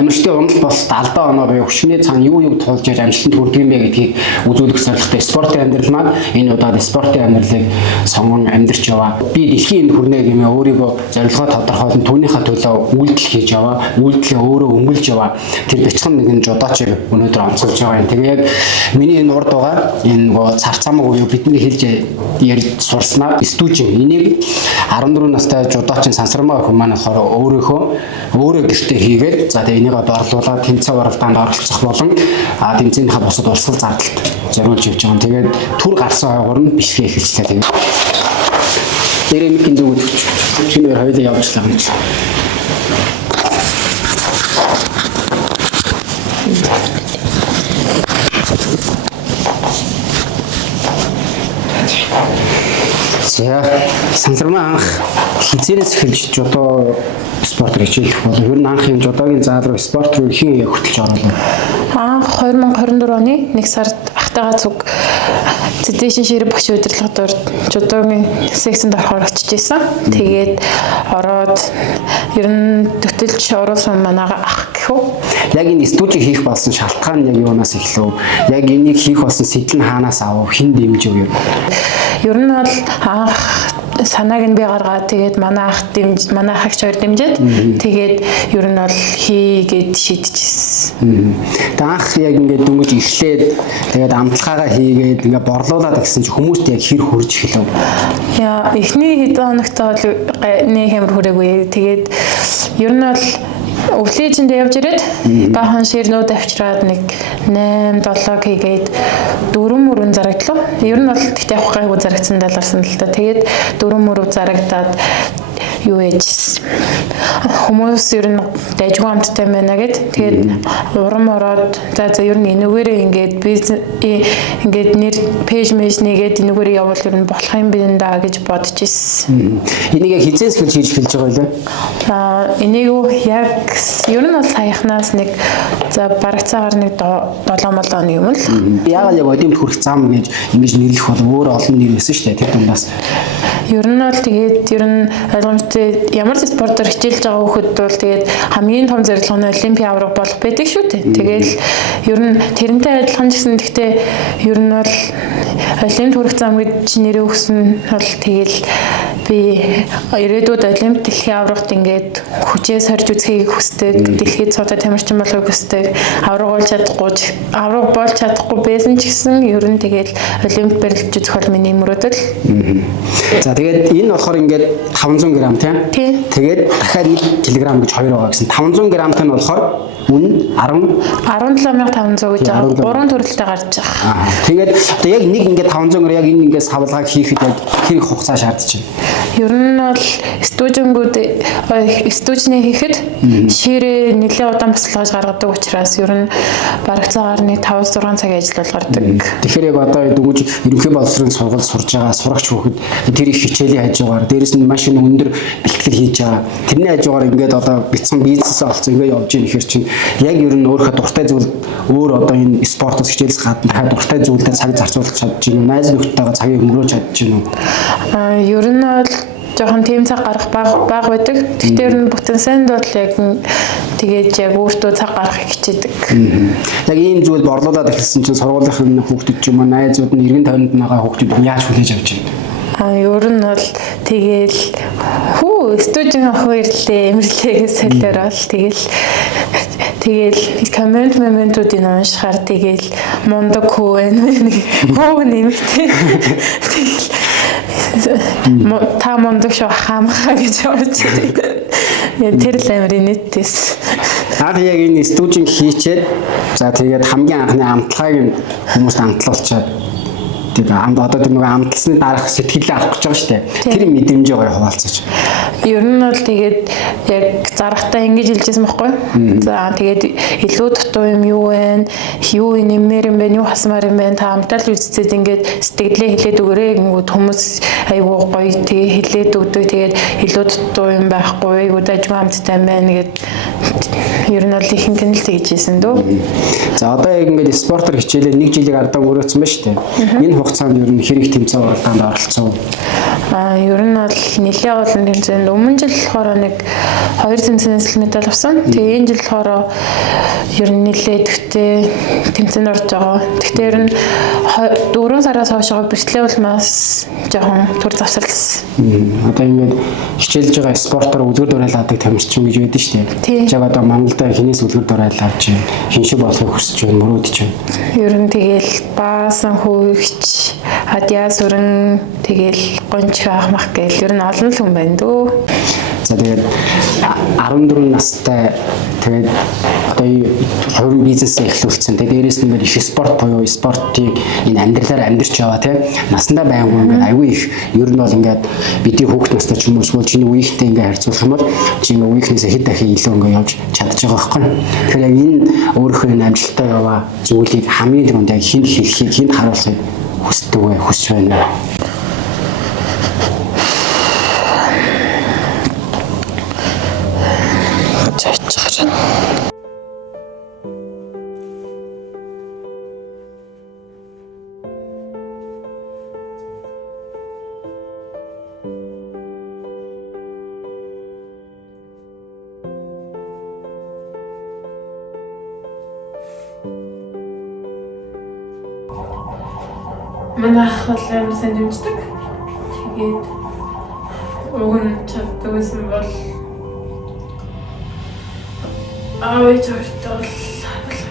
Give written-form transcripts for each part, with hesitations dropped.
тамирчдын унал бас 70 оноо буюу өчигний цаана юу туулж яаж амжилтанд хүрдэг юм бэ гэдгийг үзүүлэх зорилготой спортын амьдрал маань энэ удаад спортын амьдралыг сонгон амьдарч яваа. Би дэлхийн энд хүрнэ гэмээ өөрийгөө зорилгоо тодорхойлон түүнийхээ төлөө үйлдэл хийж яваа. Үйлдэлээ өөрөө өмгөлж яваа. Тэр бяцхан нэгэн жудоочийг өнөөдөр онцолж байгаа юм. Тэгээ яг миний энэ урд байгаа энэ цар цамаг уу бидний хэлж ярьж сурснаа стүүжин энийг 14 настай жудоочин Сансармаа хүн маань өөрөө гэртээ хийгээд за тэгээ энийг орлуулаад тэмцээн оролдоонд оролцох болон тэмцээнийхээ бусад урсгал зардалд зориулж явж байгаа. Тэгээд түр гарсан ойгоор нь бишгээ эхэлжлээ. Тэгээд дээрэмийн зүгт чинээр хоёулаа явуулсан юм чи. За Сансармаа анх хизээрээс эхэлж жудоо спортоор хичээлэх бол ер нь анх юм жудоогийн заал руу спорт руу хэн хүртэлж оруулав? Анх 2024 оны 1 сард ахтайгаа цуг цэдэшин ширэг багш удирдлагад жудоогийн секцэнд орохоор очиж исэн. Тэгээд ороод ер нь төтөлж оруулсан манайга ах гэхүү. Яг энэ студийг хийх болсон шалтгаан яг юунаас эхлэв? Яг энийг хийх болсон сэтэл нь хаанаас авав? Хэн дэмжив юу? Ер нь бол анх санааг нь би гаргаад тэгээд манай ахч хоёр дэмжиж тэгээд ер нь бол хийгээд шийдчихсэн. Тэгээд анх яг ингээд дөнгөж эхлээд тэгээд амтлагаагаа хийгээд ингээд борлуулаад гэсэн чи хүмүүст яг хэр хүрж эхлэв? Яа, эхний хэдэн хоногт бол нэг хэмэр хүрээгүй. Тэгээд ер нь бол өвлийн чинь явж ирээд баахан ширнүүд авчираад нэг 8-7 хийгээд 4 зарагдлаа. Ер нь бол тэгтээ явах гайгүй зарагдсан даларсан л та. Тэгээд 4 зарагдаад юу ээжсэн. Хүмүүс ер нь дайжгүй амттай байна гэд. Тэгээд урам ороод за ер нь энүүгээрээ ингээд нэр пэйж нэгээд энүүгээрээ явуул ер нь болох юм байна да гэж бодож ирсэн. Энийг яг хизээс хийж эхэлж байгаа юм. Энийг яг ер нь бол саяхнаас нэг за бараг цагаар нэг 7 оны юм л. Яагаад яг одимд хүрэх зам гэж ингэж нэрлэх бол өөр олон нэр өсөн шүү дээ тэр дундаас. Ер нь бол тэгээд ер нь ойлгомжтой ямар ч спортоор хичээлж байгаа хүүхэд бол тэгээд хамгийн том зорилго нь олимпийн авраг болох байдаг шүү дээ. Тэгээл ер нь тэрнтэй адилхан ч гэсэн гэхдээ ер нь бол олимпиад хүрэх зам гэж нэрээ өгсөн бол тэгээл би ирээдүйд олимпиад дэлхийн аврагт ингээд хүчээ сорж үзхийг хүсдэг, дэлхийд цоо тамирчин болохыг хүсдэг, авраг болж чадахгүй байсан ч гэсэн ер нь тэгээл олимпиад барилж үзэх бол миний мөрөөдөл. За тэгээд энэ болохоор ингээд 500 г тийм. Тэгээд дахиад 1 кг гэж хоёр байгаа гэсэн. 500 г-тай нь болохоор үнэ 17500 гэж байгаа. 3 төрөлтэй гарч байгаа. Тэгээд одоо яг нэг ингээд 500 г яг энэ ингээд савлгааг хийхэд яг хэрэг хугацаа шаардчих. Ер нь бол стүүжний хийхэд ширээ нэлээд удаан бяцлагаж гаргадаг учраас ер нь бараг цагаар нэг 5-6 цагийн ажил гардаг. Тэгэхээр яг одоо дөнгөж ерөнхий боловсролын сургалт сурж байгаа сурагч хүүхэд тэр их хичээлийн хажуугаар дээрэс нь маш өндөр бэлтгэл хийж байгаа. Тэрний хажуугаар ингээд одоо бяцхан бизнесээ олцсон ингээд явж ийн ихэр чинь яг ер нь өөрийнхөө дуртай зүйл өөр одоо энэ спортоос хичээлс гадна дахиад дуртай зүйлдээ цаг зарцуулах чадж гин үү? Найз нөхдөйтэйгээ цагийг өнгөрөөж чадж гин үү? Ер нь бол жоохон тийм цаг гарах баг байдаг. Гэхдээ ер нь бүтэн санд бол яг тэгээд яг өөртөө цаг гаргахыг хичээдэг. Яг ийм зүйл борлуулаад эхэлсэн чинь сургуулийн хүүхдүүд ч юм уу найзууд нь эргэн тойронд байгаа хүүхдүүд яаж хүлээж авч байна? Ер нь бол тэгээл студийн ах баярлээ эмэрлэгээ солиорол тэгэл комментуудыг уншихаар тэгэл мундаг хөө нэмэгтэй та мундаг шүү хаамхаа гэж орж тэр л амирын нийтээс яг энэ студийн хийчээд за тэгээд хамгийн анхны амтлагыг хүмүүст амтлуулчаад тэгээд одоо тэр нэг амтлсны дараах сэтгэлээ авах гэж байгаа шүү дээ. Тэр мэдрэмжээ гоё хуваалцаач. Ер нь бол тэгээд яг зарахтаа ингэж хэлжсэн байхгүй. За тэгээд илүү дутуу юм юу вэ? Юу нэмэр юм бэ? Юу хасмаар юм бэ? Та амтал үзцээд ингээд сэтгэлээ хэлээд өгөөрэй гингүүд хүмүүс айгуу гоё тэгээд хэлээд өгдөг. Тэгээд илүү дутуу юм байхгүй. Айгуу дажгүй амттай юм байна гэд ер нь бол ихэнх нь л тэгж хэлсэн дөө. За одоо яг ингээд спортоор хичээлээ 1 жилиг ардаа өрөөцсөн байна шүү дээ. Энэ хугацаанд ер нь хэрэг тэмцээн уралдаанд оролцсон. Ер нь бол нэлээд олон тэмцээнд өмнө жил болохоор нэг 2 тэмцээнээс медаль авсан. Тэгээ энэ жил болохоор ер нь нэлээд ихтэй тэмцээнд орж байгаа. Гэхдээ ер нь 4 сараас хойшоо бичлээ бол маш жоохон төр завсарлсан. Одоо ингээд хичээлж байгаа спортоор үлгэр дуурайл авдаг тамирчин гэж байдаг шүү дээ. Яг одоо Монголд хинээс үлгэр дуурайл авч хин шиг болохыг хүсэж байна, мөрөөдөж байна. Ер нь тэгэл баасан хөвгч, адяа сүрэн, тэгэл гонч хаах гээл ер нь олон хүн байна дөө. За тэгээд 14 настай тэгээд одоо хувийн бизнесээ эхлүүлсэн. Тэгээд дээрээс нь их спорт буюу спортыг энэ амьдралаар амьдарч яваа тийм насандаа байнгүй ингээд аюу их ер нь бол ингээд бидний хүүхд настай ч юм уу эсвэл чиний үеийнхтэй ингээд харьцуулах юм бол чиний үеийнхнээсээ хэд дахин илүү ингээд явж чадчих байгаа байхгүй. Тэгэхээр яг энэ өөрийнхөө энэ амжилттай яваа зүйлийг хамгийн түрүүнд яг хэн хэлхийг хэн харуулахыг хүсдэг вэ? Хүсэж байна уу? Манай ах бол амар сайн дэмждэг. Тэгээд уг нь чаддаг байсан бол ээж өөртөө бол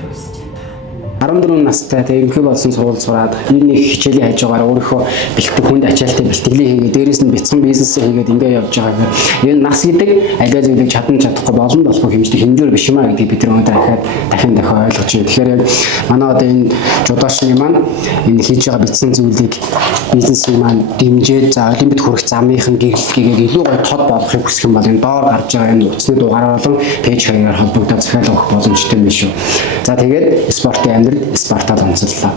хүсэж байна. 14 настай техник болсон сургууль сураад энэ нэг хичээлийн хайж байгаагаар өөрийнхөө бэлтгэх хүнд ачаалтын бэлтгэлээ хийгээд дээрээс нь бяцхан бизнесээ хийгээд ингээд явж байгаа. Энэ нас гэдэг аливаа зүйлийг чадахгүй болон болохгүй хэмждэг хэмжээр биш юм а гэдгийг бид нар дахин ойлгож байна. Тэгэхээр яг манай одоо энэ жудоочны маань энэ хийж байгаа бяцхан зүйлийг бизнесийн маань дэмжиж за олимпиад хүрэх замынх нь гэгээд илүү гоё тод болохыг хүсэх юм бол энэ доор гарч байгаа энэ утасны дугаараар болон пэйж хаягаар холбогдоод захиалга өгөх боломжтой юм шүү. За тэгээд спортын амьдрал Спартад онцлоо.